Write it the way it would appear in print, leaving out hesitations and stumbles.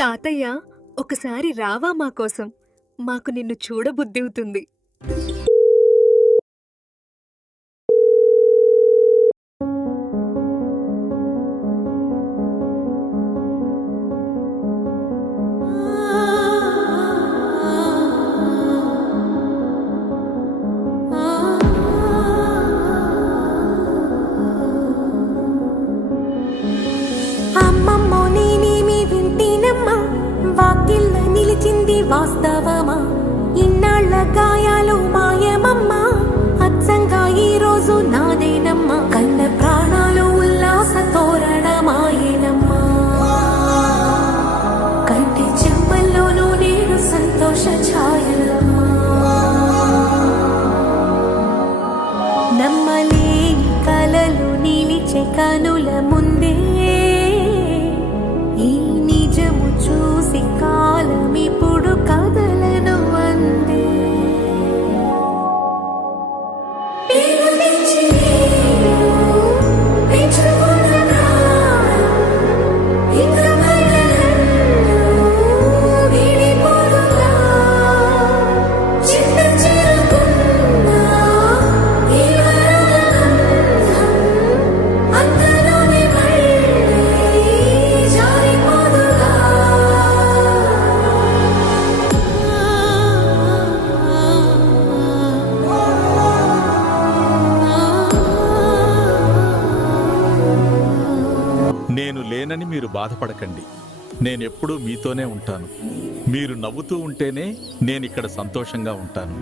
తాతయ్య, ఒకసారి రావా మా కోసం? మాకు నిన్ను చూడబుద్ధివుతుంది. అమ్మమ్మో నేనేమి వింటేనమ్మా, వాకిళ్ళ నిలిచింది వాస్తవమా? ఇన్నాళ్ళ గాయాలు మాయమమ్మా, అచ్చంగా ఈ రోజు నాదేనమ్మా. కన్న ప్రాణాలు ఉల్లాస తోరణమాయేనమ్మా, కంటి చెమ్మల్లోనూ నేను సంతోష ఛాయలమ్మా. నమ్మలేని కలలు నిలిచే కనుల ముందే, ఈ నిజము చూసి కాలమిప్పుడు కదలను అందే. నేను లేనని మీరు బాధపడకండి. నేనెప్పుడూ మీతోనే ఉంటాను. మీరు నవ్వుతూ ఉంటేనే నేనిక్కడ సంతోషంగా ఉంటాను.